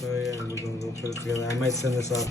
So yeah, we're gonna go put it together. I might send this up